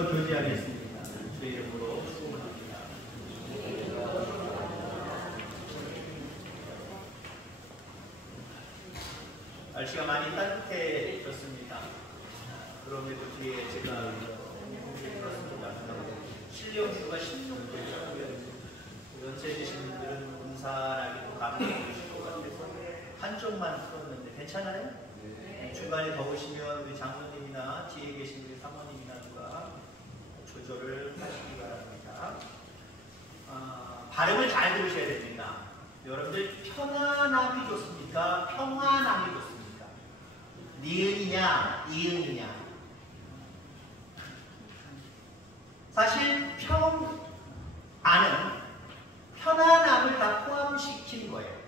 주님과 교제하겠습니다. 주의 이름으로 축원합니다. 날씨가 많이 따뜻해졌습니다. 그럼에도 뒤에 제가 실내 온도가 16도고요. 연세 드신 분들은 온산하기도 감기가 오실 것 같아서 한쪽만 풀었는데 괜찮아요? 중간에 더우시면 우리 장로님이나 뒤에 계신 우리 사모님이나 누가 조절을 하시기 바랍니다. 발음을 잘 들으셔야 됩니다. 여러분들 편안함이 좋습니까? 평안함이 좋습니까? 니은이냐 이은이냐? 사실 평안은 편안함을 다 포함시킨 거예요.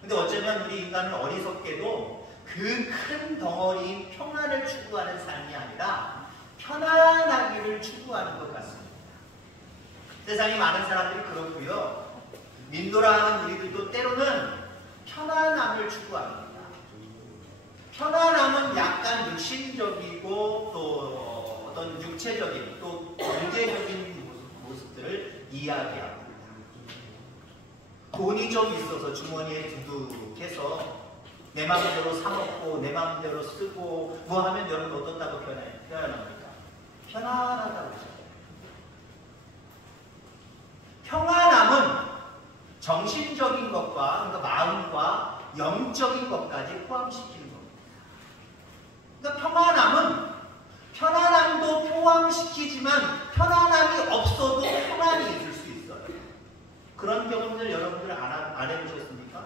근데 어쩌면 우리 인간은 어리석게도 그 큰 덩어리인 평안을 추구하는 삶이 아니라 편안하기를 추구하는 것 같습니다. 세상에 많은 사람들이 그렇고요. 민노라 하는 우리들도 때로는 편안함을 추구합니다. 편안함은 약간 육신적이고 또 어떤 육체적인 또 경제적인 모습들을 이야기합니다. 돈이 좀 있어서 주머니에 두둑해서 내 마음대로 사먹고 내 마음대로 쓰고 뭐 하면 여러분 어떻다고 표현합니까? 편안하다고 하죠. 평안함은 정신적인 것과 그러니까 마음과 영적인 것까지 포함시키는 겁니다. 그러니까 편안함도 포함시키지만 편안함이 없어도 평안이 있을 수 있어요. 그런 경험들 여러분들 안 해보셨습니까?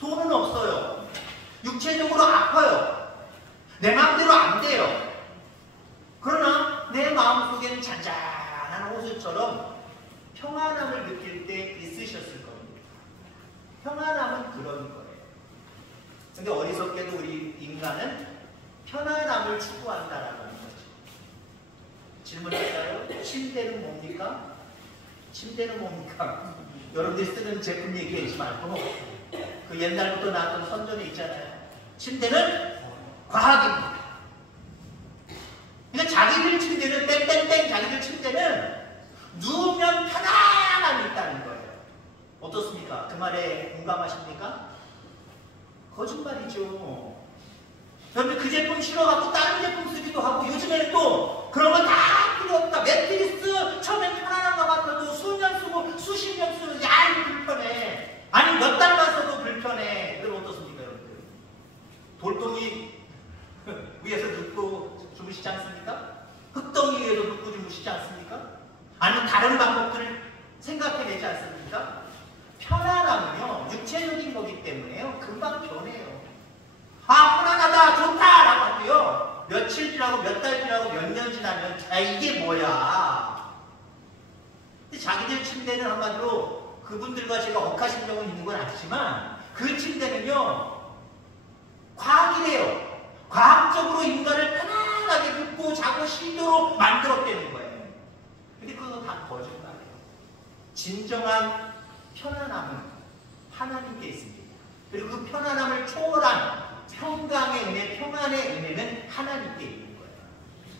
돈은 없어요. 육체적으로 아파요. 내 마음대로 안 돼요. 그러나 내 마음속에는 잔잔한 호수처럼 평안함을 느낄 때 있으셨을 겁니다. 평안함은 그런 거예요. 근데 어리석게도 우리 인간은 편안함을 추구한다라는 거죠. 질문할까요? 침대는 뭡니까? 침대는 뭡니까? 여러분들이 쓰는 제품 얘기하지 말고 그 옛날부터 나왔던 선전이 있잖아요. 침대는 과학입니다. 근데 자기들 침대는 땡땡땡 자기들 침대는 누우면 편안함이 있다는 거예요. 어떻습니까? 그 말에 공감하십니까? 거짓말이죠. 여러분 그 제품 싫어갖고 다른 제품 쓰기도 하고 요즘에는 또 그런 거 다 필요 없다. 매트리스 처음엔 편안한 거 같아도 수년 쓰고 수십 년 쓰면 야 이거 불편해. 아니 몇 달만 써도 불편해. 그럼 어떻습니까 여러분들? 돌덩이 위에서 눕고 주무시지 않습니까? 흙덩이 위에서 눕고 주무시지 않습니까? 아니면 다른 방법들을 생각해내지 않습니까? 편안함은요 육체적인 거기 때문에요 금방 변해요. 아 편안하다 좋다 라고 하고요 며칠 지나고 몇 달 지나고 몇 년 지나면 아 이게 뭐야. 근데 자기들 침대는 한마디로 그분들과 제가 억하심정은 있는 건 아니지만 그 침대는요 과학이래요. 과학적으로 인간을 편안하게 눕고 자고 쉬도록 만들었다는 거예요. 근데 그거 다 거짓말이에요. 진정한 편안함은 하나님께 있습니다. 그리고 그 편안함을 초월한 평강의 은혜, 평안의 은혜는 하나님께 있는 거예요.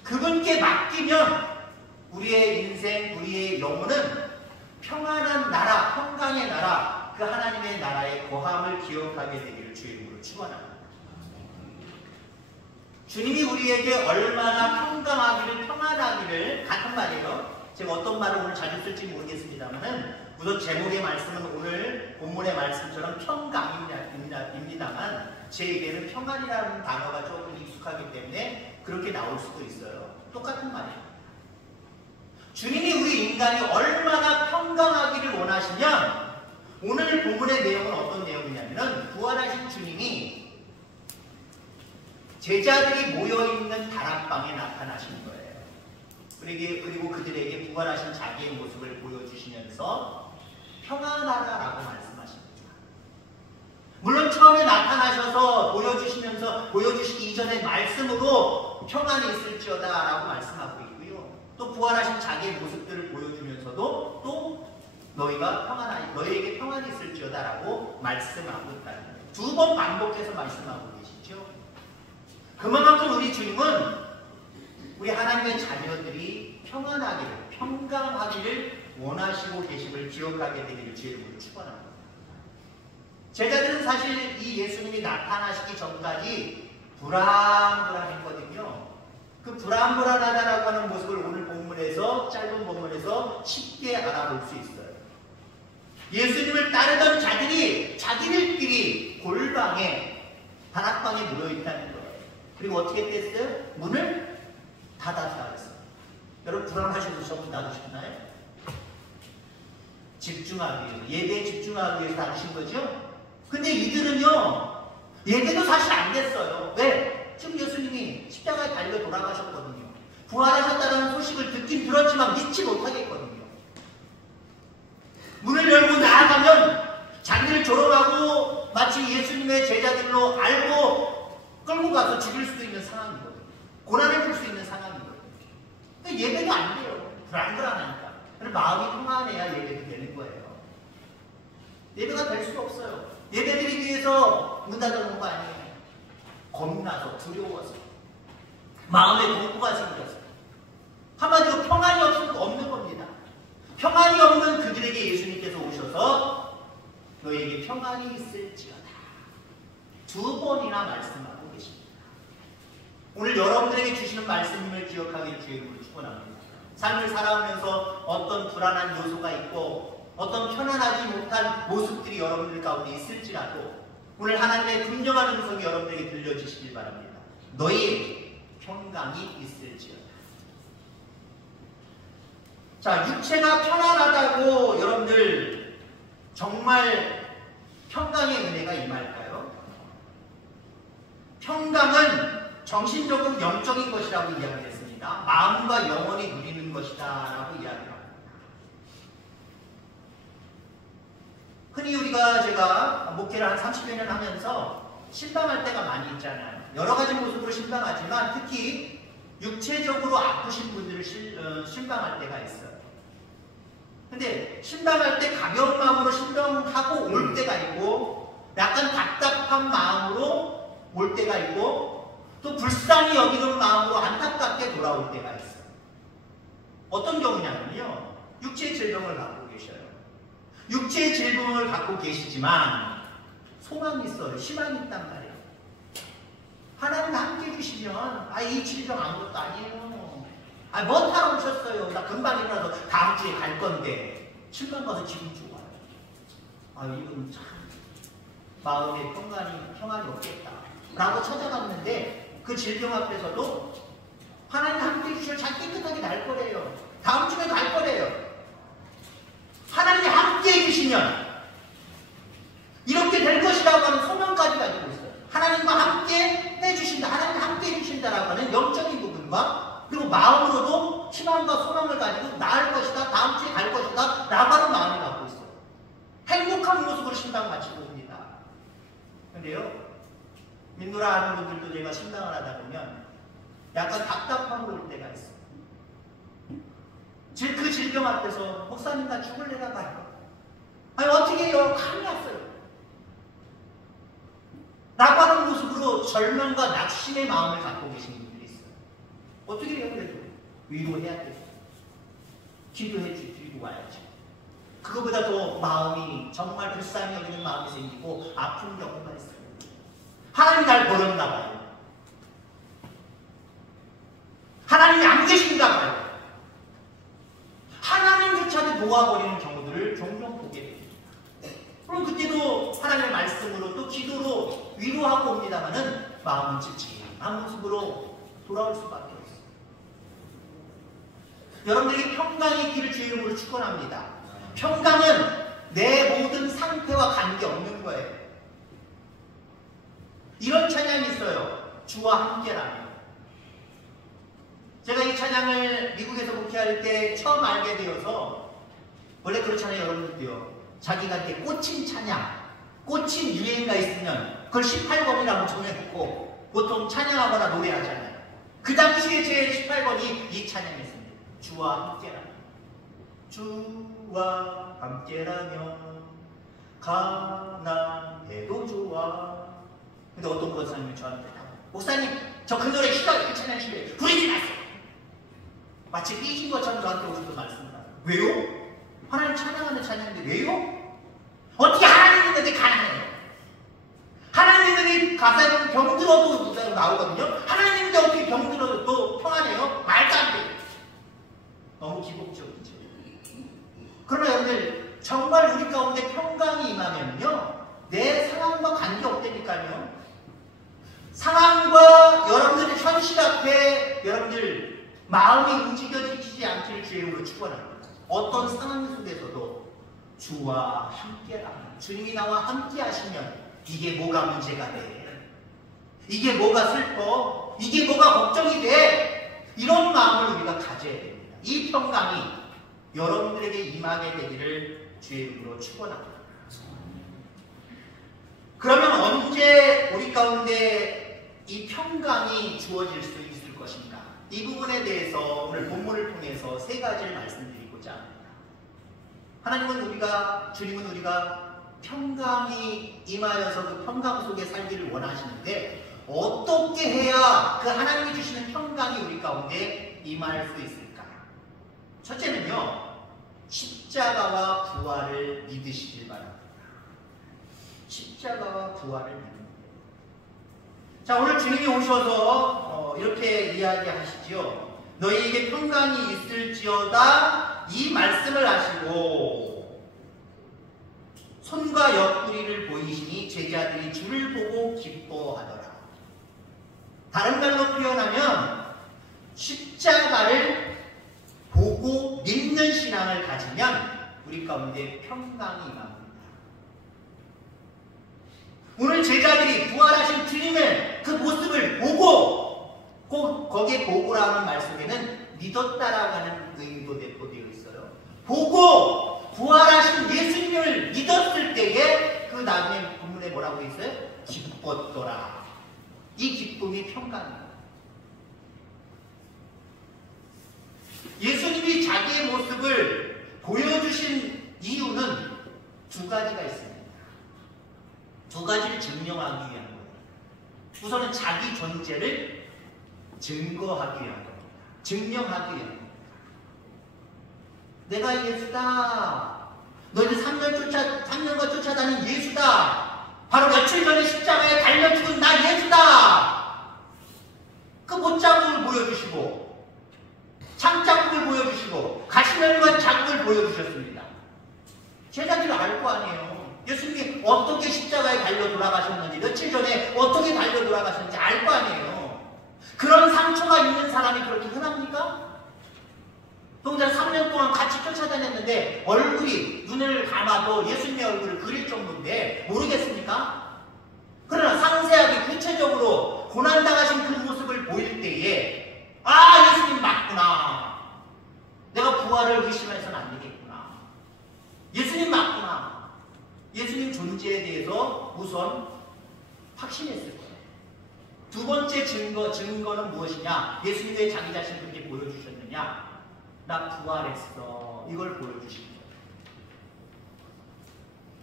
그분께 맡기면 우리의 인생, 우리의 영혼은 평안한 나라, 평강의 나라, 그 하나님의 나라의 거함을 기억하게 되기를 주의 이름으로 축원합니다. 주님이 우리에게 얼마나 평강하기를, 평안하기를 같은 말이에요. 제가 어떤 말을 오늘 자주 쓸지 모르겠습니다만은 우선 제목의 말씀은 오늘 본문의 말씀처럼 평강입니다만 제에게는 평안이라는 단어가 조금 익숙하기 때문에 그렇게 나올 수도 있어요. 똑같은 말이에요. 주님이 우리 인간이 얼마나 평강하기를 원하시면 오늘 본문의 내용은 어떤 내용이냐면 부활하신 주님이 제자들이 모여있는 다락방에 나타나신 거예요. 그리고 그들에게 부활하신 자기의 모습을 보여주시면서 평안하다라고 말씀하십니다. 물론 처음에 나타나셔서 보여주시기 이전의 말씀으로 평안이 있을지어다 라고 말씀하고 있고요. 또 부활하신 자기의 모습들을 보여주면서도 또 너희에게 평안이 있을지어다 라고 말씀하고 있다는 거예요. 두 번 반복해서 말씀하고 계시죠. 그만큼 우리 주님은 우리 하나님의 자녀들이 평안하기를, 평강하기를 원하시고 계심을 기억하게 되기를 주의 이름으로 축원합니다. 제자들은 사실 이 예수님이 나타나시기 전까지 불안불안했거든요. 그 불안불안하다라고 하는 모습을 오늘 본문에서, 짧은 본문에서 쉽게 알아볼 수 있어요. 예수님을 따르던 자들이 자기들끼리 골방에, 다락방에 모여있다는 거예요. 그리고 어떻게 됐어요? 문을 닫았다고 했어요. 여러분 불안하셔서 전부 닫으셨나요? 집중하기 위해서, 예배에 집중하기 위해서 닫으신 거죠? 근데 이들은요, 예배도 사실 안 됐어요. 왜? 지금 예수님이 십자가에 달려 돌아가셨거든요. 부활하셨다는 소식을 듣긴 들었지만 믿지 못하겠거든요. 문을 열고 나아가면 자기를 조롱하고 마치 예수님의 제자들로 알고 끌고 가서 죽일 수도 있는 상황이거든요. 고난을 줄 수 있는 상황이거든요. 예배도 안 돼요. 불안불안하니까. 마음이 평안해야 예배도 되는 거예요. 예배가 될 수 없어요. 예배 드리기 위해서 문 닫아놓은 거 아니에요. 겁나서, 두려워서, 마음에 공포가 생겨서. 한마디로 평안이 없는 겁니다. 평안이 없는 그들에게 예수님께서 오셔서 너에게 평안이 있을지어다. 2번이나 말씀하고 계십니다. 오늘 여러분들에게 주시는 말씀임을 기억하기를 주의 이름으로 축원합니다. 삶을 살아오면서 어떤 불안한 요소가 있고 어떤 편안하지 못한 모습들이 여러분들 가운데 있을지라도 오늘 하나님의 분명한 음성이 여러분들에게 들려주시길 바랍니다. 너희에게 평강이 있을지어다. 자, 육체가 편안하다고 여러분들 정말 평강의 은혜가 임할까요? 평강은 정신적으로 영적인 것이라고 이야기했습니다. 마음과 영혼이 누리는 것이다 라고 이야기합니다. 흔히 제가 목회를 한 30여 년 하면서 신방할 때가 많이 있잖아요. 여러 가지 모습으로 신방하지만 특히 육체적으로 아프신 분들을 신방할 때가 있어요. 근데 신방할 때 가벼운 마음으로 신방하고 올 때가 있고 약간 답답한 마음으로 올 때가 있고 또 불쌍히 여기는 마음으로 안타깝게 돌아올 때가 있어요. 어떤 경우냐면요. 육체의 질병을 갖고 계셔요. 육체의 질병을 갖고 계시지만 소망이 있어요. 희망이 있단 말이에요. 하나님 함께 해주시면 이 질병 아무것도 아니에요. 뭐 타러 오셨어요? 나 금방 일어나서 다음 주에 갈 건데 신방 가서 기분 좋아요. 이분 참 마음에 평안이 없겠다 라고 찾아갔는데 그 질병 앞에서도 하나님 함께 해주시면 잘 깨끗하게 날 거래요. 다음 주에 갈 거래요. 하나님이 함께 해주시면 이렇게 될 것이라고 하는 소명까지 가지고 있어요. 하나님과 함께 해주신다, 하나님 함께 해주신다라고 하는 영적인 부분과 그리고 마음으로도 희망과 소망을 가지고 나을 것이다, 다음 주에 갈 것이다 라고 하는 마음을 갖고 있어요. 행복한 모습으로 신방 마치고 옵니다. 근데요, 민누라 하는 분들도 내가 신방을 하다 보면 약간 답답함으로 올 때가 있어요. 그 질병 앞에서 목사님 나 죽을래나 봐요. 어떻게 해요? 감이 왔어요. 라고 하는 모습으로 절망과 낙심의 마음을 갖고 계신 분들이 있어요. 어떻게 해요? 그래도 위로해야겠어요. 기도해 주고 와야죠. 그거보다 더 마음이 정말 불쌍히 여기는 마음이 생기고 아픈 경우가 있어요. 하나님이 날 버렸나 봐요. 하나님이 안 계신가 봐요. 하나님조차도 놓아버리는 경우들을 종종 보게 됩니다. 그럼 그때도 하나님의 말씀으로 또 기도로 위로하고 옵니다마는 마음은 찝찝한 모습으로 돌아올 수밖에 없어요. 여러분들에게 평강이 있기를 주의 이름으로 축원합니다. 평강은 내 모든 상태와 관계없는 거예요. 이런 찬양이 있어요. 주와 함께라면. 제가 이 찬양을 미국에서 목회할 때 처음 알게 되어서 원래 그렇잖아요. 여러분들도요. 자기가 이렇게 꽂힌 찬양, 꽂힌 유행가 있으면 그걸 18번이라고 정해놓고 보통 찬양하거나 노래하잖아요. 그 당시에 제 18번이 이 찬양이었습니다. 주와 함께라면. 주와 함께라면 가난해도 좋아. 근데 어떤 목사님이 저한테 목사님 저 그 노래 싫어요. 그 찬양 싫어요. 부르지 마세요. 마치 삐진 것처럼 저한테 오셔서 말씀하세요. 왜요? 하나님 찬양하는 찬양인데 왜요? 어떻게 하나님 있는데 가난해요? 하나님 있는데 가사에 보면 병들어도 나오거든요. 하나님 있는데 어떻게 병들어도 또 평안해요? 말도 안 돼요. 너무 기복적이죠. 그러나 여러분들 정말 우리 가운데 평강이 임하면요, 내 상황과 관계없다니까요. 상황과 여러분들의 현실 앞에 여러분들 마음이 움직여지지 않기를 주의 이름으로 축원합니다. 어떤 상황 속에서도 주와 함께라. 주님이 나와 함께 하시면 이게 뭐가 문제가 돼? 이게 뭐가 슬퍼? 이게 뭐가 걱정이 돼? 이런 마음을 우리가 가져야 됩니다. 이 평강이 여러분들에게 임하게 되기를 주의 이름으로 축원합니다. 그러면 언제 우리 가운데 이 평강이 주어질 수 있을 것인가? 이 부분에 대해서 오늘 본문을 통해서 세 가지를 말씀드리고자 합니다. 하나님은 주님은 우리가 평강이 임하여서 그 평강 속에 살기를 원하시는데 어떻게 해야 그 하나님이 주시는 평강이 우리 가운데 임할 수 있을까? 첫째는요, 십자가와 부활을 믿으시길 바랍니다. 십자가와 부활을 믿는 거예요. 자, 오늘 주님이 오셔서 이렇게 이야기하시죠. 너희에게 평강이 있을지어다 이 말씀을 하시고 손과 옆구리를 보이시니 제자들이 주를 보고 기뻐하더라. 다른 말로 표현하면 십자가를 보고 믿는 신앙을 가지면 우리 가운데 평강이 임합니다. 오늘 제자들이 부활하신 주님의 그 모습을 보고, 꼭 거기에 보고라는 말 속에는 믿었다라고 하는 의미도 내포되어 있어요. 보고 부활하신 예수님을 믿었을 때에 그 다음에 본문에 뭐라고 있어요? 기뻤더라. 이 기쁨이 평강입니다. 예수님이 자기의 모습을 보여주신 이유는 두 가지가 있습니다. 두 가지를 증명하기 위한 거예요. 우선은 자기 존재를 증거하기 위한 겁니다. 증명하기 위한 겁니다. 내가 예수다. 너희들 3년과 쫓아다닌 예수다. 바로 며칠 전에 십자가에 달려 죽은 나 예수다. 그 못자국을 보여주시고 창자국을 보여주시고 가시면과 자국을 보여주셨습니다. 제자들이 알 거 아니에요. 예수님이 어떻게 십자가에 달려 돌아가셨는지, 며칠 전에 어떻게 달려 돌아가셨는지 알 거 아니에요. 그런 상처가 있는 사람이 그렇게 흔합니까? 동자 3년 동안 같이 쫓아다녔는데 얼굴이, 눈을 감아도 예수님의 얼굴을 그릴 정도인데 모르겠습니까? 그러나 상세하게 구체적으로 고난당하신 그 모습을 보일 때에 아, 예수님 맞구나. 내가 부활을 의심해서는 안 되겠구나. 예수님 맞구나. 예수님 존재에 대해서 우선 확신했을 거예요. 두 번째 증거는 무엇이냐? 예수님이 왜 자기 자신을 그렇게 보여주셨느냐? 나 부활했어. 이걸 보여주신 거예요.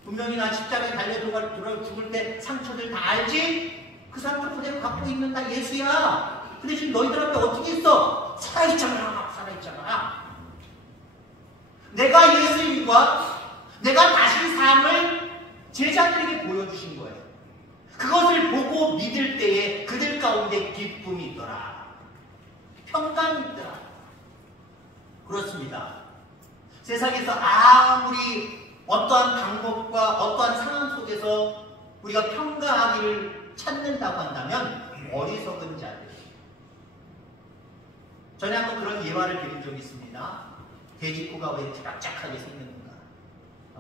분명히 난 십자가에 달려 죽을 때 상처들 다 알지? 그 상처 그대로 갖고 있는 나 예수야. 근데 지금 너희들 앞에 어떻게 있어? 살아있잖아. 살아있잖아. 내가 예수님과 내가 다신 삶을 제자들에게 보여주신 거예요. 그것을 보고 믿을 때에 그들 가운데 기쁨이 있더라. 평강이 있더라. 그렇습니다. 세상에서 아무리 어떠한 방법과 어떠한 상황 속에서 우리가 평강하기를 찾는다고 한다면 어리석은 자들. 전에 한번 그런 예화를 드린 적이 있습니다. 돼지코가 왜 짝짝하게 생겼는가?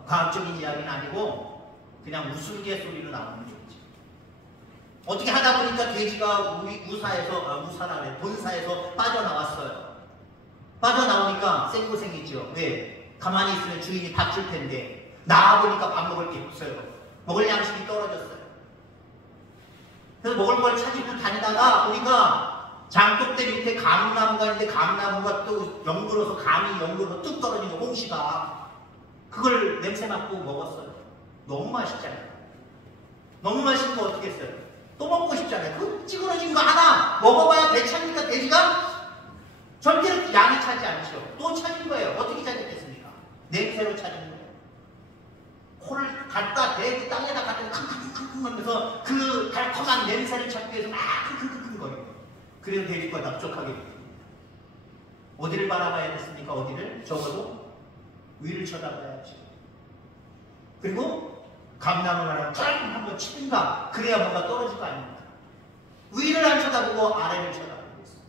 과학적인 이야기는 아니고 그냥 우스갯소리로 나오는 거지. 어떻게 하다 보니까 돼지가 본사에서 빠져나왔어요. 빠져나오니까 생고생이죠. 왜? 가만히 있으면 주인이 밥 줄 텐데 나와보니까 밥 먹을 게 없어요. 먹을 양식이 떨어졌어요. 그래서 먹을 걸 찾으러 다니다가 보니까 장독대 밑에 감나무가 있는데 감나무가 또 연글어서 감이 연글어서 뚝 떨어지는 홍시가 그걸 냄새 맡고 먹었어요. 너무 맛있잖아요. 너무 맛있으니까 어떻게 했어요? 또 먹고 싶잖아요. 그 찌그러진 거 하나 먹어봐야 배 차니까 돼지가 절대로 양이 차지 아득하지 않죠. 또 찾은 거예요. 어떻게 찾았겠습니까? 냄새로 찾은 거예요. 코를 갖다 대고 땅에다 갖다 킁킁킁 하면서 그 달콤한 냄새를 찾기 위해서 막 킁킁킁 거려요. 그래서 돼지가 납족하게 됩니다. 어디를 바라봐야 됐습니까? 어디를? 적어도 위를 쳐다봐야죠. 그리고 감나무 하나 쫙 한번 치든가 그래야 뭔가 떨어질 거 아닙니까? 위를 안 쳐다보고 아래를 쳐다보고 있어요.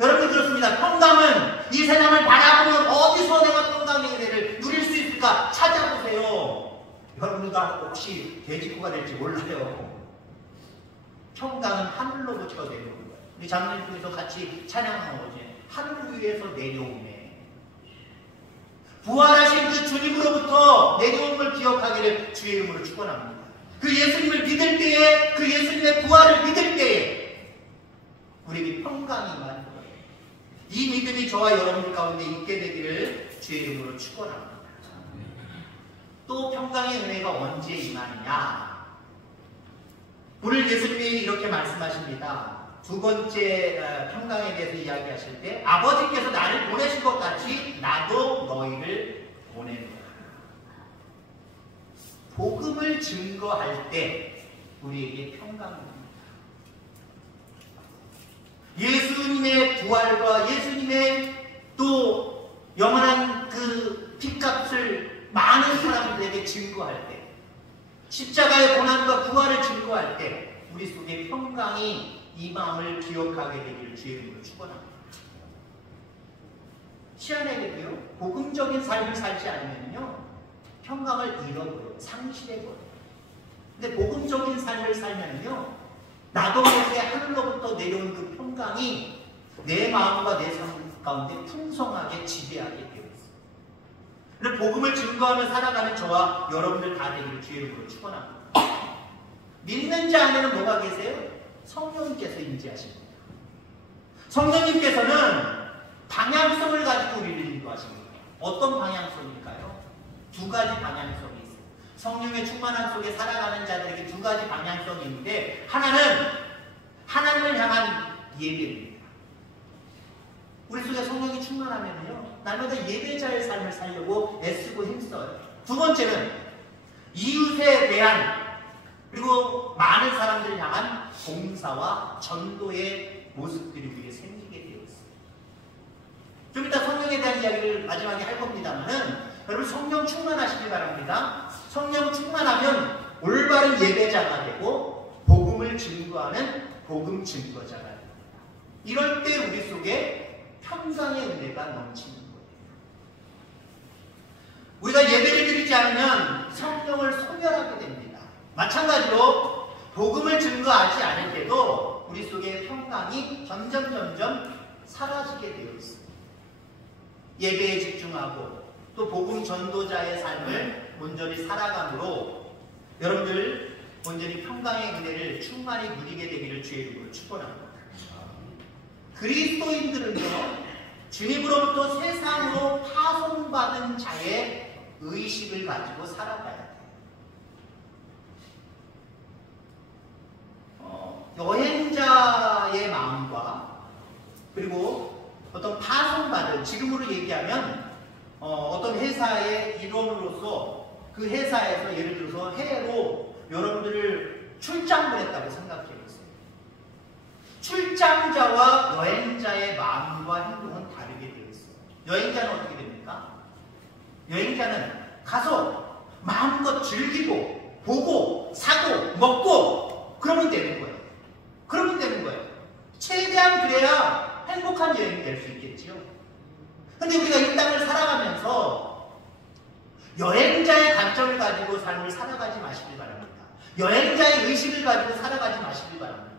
여러분 그렇습니다. 평강은 이 세상을 바라보면 어디서 내가 평강의 은혜를 누릴 수 있을까 찾아보세요. 여러분들도 혹시 돼지코가 될지 몰라요. 평강은 하늘로부터 내려오는 거예요. 우리 장로님 중에서 같이 찬양한 거지. 하늘 위에서 내려오네. 부활하신 그 주님으로부터 내려옴을 기억하기를 주의 이름으로 축원합니다. 그 예수님을 믿을 때에, 그 예수님의 부활을 믿을 때에 우리에게 평강이 임하는 거예요. 이 믿음이 저와 여러분 가운데 있게 되기를 주의 이름으로 축원합니다. 또 평강의 은혜가 언제 임하느냐? 오늘 예수님이 이렇게 말씀하십니다. 두 번째 평강에 대해서 이야기하실 때 아버지께서 나를 보내신 것 같이 나도 너희를 보내노라. 복음을 증거할 때 우리에게 평강입니다. 예수님의 부활과 예수님의 또 영원한 그 핏값을 많은 사람들에게 증거할 때, 십자가의 고난과 부활을 증거할 때 우리 속에 평강이 이 마음을 기억하게 되기를 주의 이름으로 축원합니다. 희한하게도요, 복음적인 삶을 살지 않으면요 평강을 잃어버려요. 상실해버려요. 근데 복음적인 삶을 살면요 나도 모르게 하늘로부터 내려온 그 평강이 내 마음과 내 삶 가운데 풍성하게 지배하게 되어 있어요. 그래서 복음을 증거하며 살아가는 저와 여러분들 다 되기를 주의 이름으로 축원합니다. 믿는 자 안에는 뭐가 계세요? 성령님께서 임재하십니다. 성령님께서는 방향성을 가지고 우리를 인도하십니다. 어떤 방향성일까요? 두 가지 방향성이 있어요. 성령의 충만함 속에 살아가는 자들에게 두 가지 방향성이 있는데, 하나는 하나님을 향한 예배입니다. 우리 속에 성령이 충만하면요 날마다 예배자의 삶을 살려고 애쓰고 힘써요. 두 번째는 이웃에 대한, 그리고 많은 사람들을 향한 봉사와 전도의 모습들이 우리에게 생기게 되어 있습니다. 좀 이따 성령에 대한 이야기를 마지막에 할 겁니다만은 여러분 성령 충만하시기 바랍니다. 성령 충만하면 올바른 예배자가 되고 복음을 증거하는 복음 증거자가 됩니다. 이럴 때 우리 속에 평강의 은혜가 넘치는 거예요. 우리가 예배를 드리지 않으면 성령을 소멸하게 됩니다. 마찬가지로 복음을 증거하지 않을 때도 우리 속에 평강이 점점 사라지게 되어 있습니다. 예배에 집중하고 또 복음 전도자의 삶을 온전히 살아감으로 여러분들 온전히 평강의 은혜를 충만히 누리게 되기를 주의 이름으로 축원합니다. 그리스도인들은요 주님으로부터 세상으로 파송받은 자의 의식을 가지고 살아가야 돼요. 여행자의 마음과 그리고 어떤 파송받은, 지금으로 얘기하면 어떤 회사의 일원으로서 그 회사에서 예를 들어서 해외로 여러분들을 출장 보냈다고 생각해 보세요. 출장자와 여행자의 마음과 행동은 다르게 되어 있어요. 여행자는 어떻게 됩니까? 여행자는 가서 마음껏 즐기고 보고 사고 먹고 그러면 되는 거예요. 그러면 되는 거예요. 최대한 그래야 행복한 여행이 될 수 있겠지요. 근데 우리가 이 땅을 살아가면서 여행자의 관점을 가지고 삶을 살아가지 마시길 바랍니다. 여행자의 의식을 가지고 살아가지 마시길 바랍니다.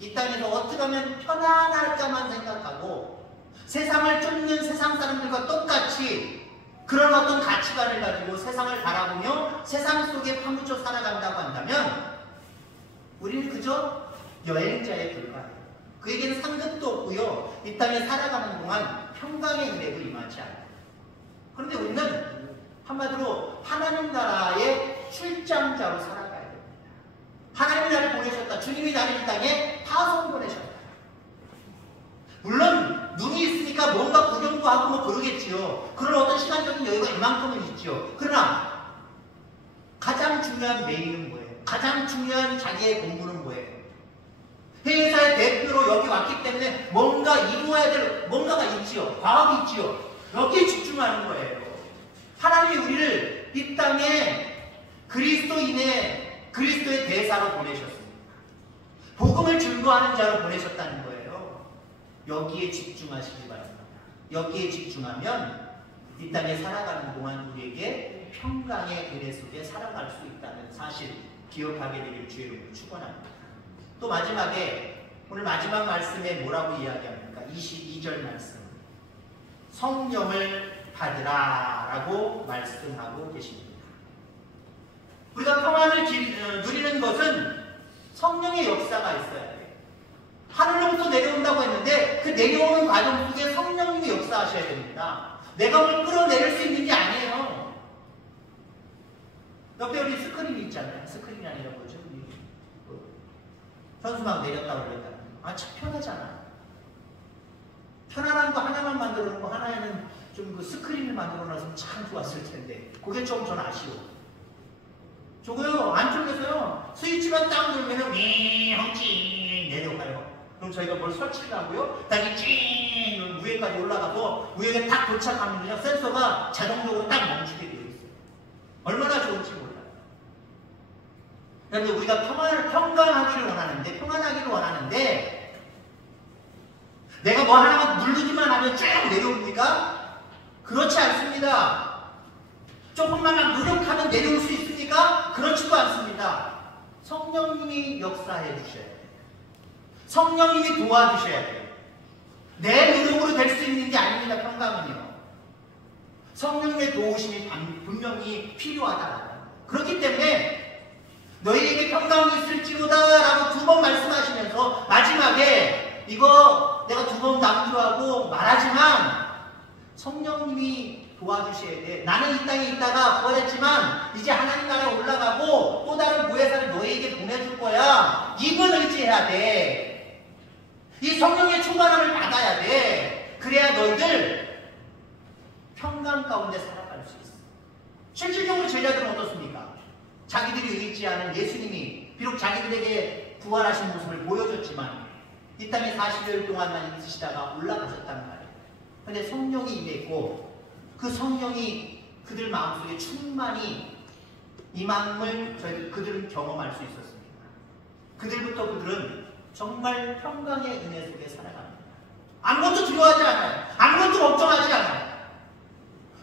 이 땅에서 어떻게 하면 편안할까만 생각하고 세상을 쫓는 세상 사람들과 똑같이 그런 어떤 가치관을 가지고 세상을 바라보며 세상 속에 파묻혀 살아간다고 한다면 우리는 그저 여행자에 불과해요. 그에게는 상급도 없고요. 이 땅에 살아가는 동안 평강의 은혜도 임하지 않아요. 그런데 우리는 한마디로 하나님 나라의 출장자로 살아가야 됩니다. 하나님이 나를 보내셨다. 주님이 나를 이 땅에 파송 보내셨다. 물론 눈이 있으니까 뭔가 기도도 하고 뭐 그러겠지요. 그런 어떤 시간적인 여유가 이만큼은 있지요. 그러나 가장 중요한 메인은 뭐예요? 가장 중요한 자기의 공부는 뭐예요? 회사의 대표로 여기 왔기 때문에 뭔가 이루어야 될 뭔가가 있지요. 과학이 있지요. 여기에 집중하는 거예요. 하나님이 우리를 이 땅에 그리스도의 대사로 보내셨습니다. 복음을 증거하는 자로 보내셨다는 거예요. 여기에 집중하시기 바랍니다. 여기에 집중하면 이 땅에 살아가는 동안 우리에게 평강의 은혜 속에 살아갈 수 있다는 사실 기억하게 되길 주의 이름으로 축원합니다. 또 마지막에 오늘 마지막 말씀에 뭐라고 이야기합니까? 22절 말씀. 성령을 받으라 라고 말씀하고 계십니다. 우리가 평안을 누리는 것은 성령의 역사가 있어야 돼요. 하늘로부터 내려온다고 했는데 그 내려오는 과정 속에 성령님이 역사하셔야 됩니다. 내가 뭘 끌어내릴 수 있는 게 아니에요. 옆에 우리 스크린이 있잖아요. 스크린이 아니라 뭐죠? 현수막 내렸다 올렸다. 아, 참 편하잖아. 편안한 거 하나만 만들어 놓고 하나에는 좀 그 스크린을 만들어 놨으면 참 좋았을 텐데 그게 좀 전 아쉬워. 저거요 안쪽에서요 스위치만 딱 누르면은 윙 내려가요. 그럼 저희가 뭘 설치를 하고요 다시 찡 위에까지 올라가고 위에 딱 도착하면요 센서가 자동적으로 딱 멈추게 되어 있어요. 얼마나 좋은지 몰라요. 그런데 우리가 평안하기를 원하는데 내가 뭐 하나만 누르기만 하면 쭉 내려옵니까? 그렇지 않습니다. 조금만 노력하면 내려올 수 있습니까? 그렇지도 않습니다. 성령님이 역사해 주셔야 돼요. 성령님이 도와주셔야 돼요. 내 노력으로 될 수 있는 게 아닙니다. 평강은요. 성령님의 도우심이 분명히 필요하다. 그렇기 때문에 너희에게 평강이 있을지로다 라고 2번 말씀하시면서 마지막에 이거 내가 2번 강조하고 말하지만 성령님이 도와주셔야 돼. 나는 이 땅에 있다가 부활했지만 이제 하나님 나라에 올라가고 또 다른 보혜사를 너희에게 보내줄 거야. 이걸 의지해야 돼. 이 성령의 충만함을 받아야 돼. 그래야 너희들 평강 가운데 살아갈 수 있어. 실질적으로 제자들은 어떻습니까? 자기들이 의지하는 예수님이 비록 자기들에게 부활하신 모습을 보여줬지만 이 땅에 40여 동안만 있으시다가 올라가셨단 말이에요. 그런데 성령이 임했고 그 성령이 그들 마음속에 충만히 임함을 그들은 경험할 수 있었습니다. 그들부터 그들은 정말 평강의 은혜 속에 살아갑니다. 아무것도 두려워하지 않아요. 아무것도 걱정하지 않아요.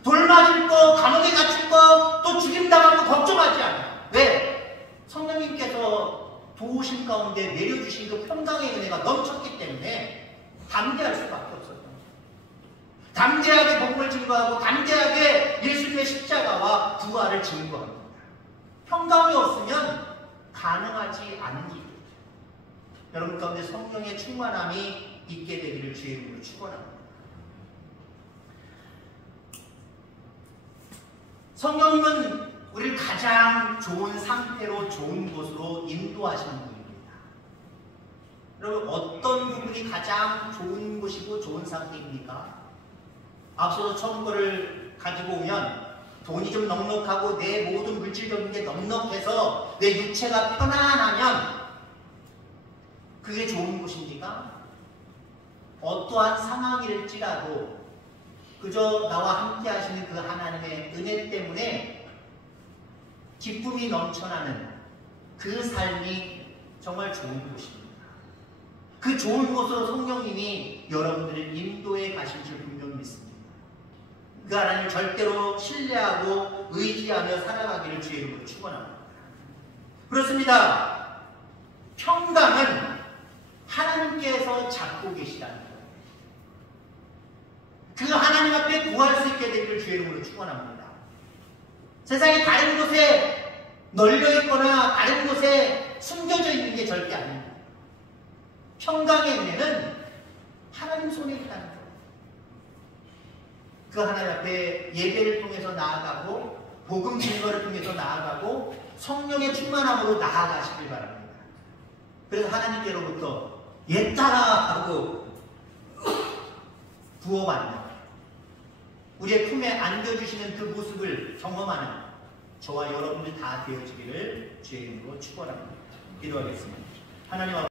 돌 맞을 거, 감옥에 갇힐 거, 또 죽임당할 거 걱정하지 않아요. 왜? 성령님께서 도우심 가운데 내려주신 그 평강의 은혜가 넘쳤기 때문에 담대할 수밖에 없었던 거예요. 담대하게 복음을 증거하고 담대하게 예수님의 십자가와 부활을 증거합니다. 평강이 없으면 가능하지 않은 일이에요. 여러분 가운데 성령의 충만함이 있게 되기를 주의 이름으로 축원합니다. 성령님은 우리를 가장 좋은 상태로 좋은 곳으로 인도하시는 분입니다. 여러분 어떤 부분이 가장 좋은 곳이고 좋은 상태입니까? 앞서서 처음 거를 가지고 오면 돈이 좀 넉넉하고 내 모든 물질적인 게 넉넉해서 내 육체가 편안하면 그게 좋은 곳입니까? 어떠한 상황일지라도 그저 나와 함께 하시는 그 하나님의 은혜 때문에 기쁨이 넘쳐나는 그 삶이 정말 좋은 곳입니다. 그 좋은 곳으로 성령님이 여러분들을 인도해 가실 줄 분명히 믿습니다. 그 하나님을 절대로 신뢰하고 의지하며 살아가기를 주의 이름으로 축원합니다. 그렇습니다. 평강은 하나님께서 잡고 계시다는 거예요. 그 하나님 앞에 구할 수 있게 되기를 주의 이름으로 축원합니다. 세상에 다른 곳에 널려있거나 다른 곳에 숨겨져 있는 게 절대 아닙니다. 평강의 은혜는 하나님 손에 있다는 거예요. 그 하나님 앞에 예배를 통해서 나아가고 복음 증거를 통해서 나아가고 성령의 충만함으로 나아가시길 바랍니다. 그래서 하나님께로부터 옛따라 하고 부어받는 우리의 품에 안겨주시는 그 모습을 경험하는 저와 여러분들 다 되어지기를 주의 이름으로 축원합니다. 기도하겠습니다. 하나님 아버지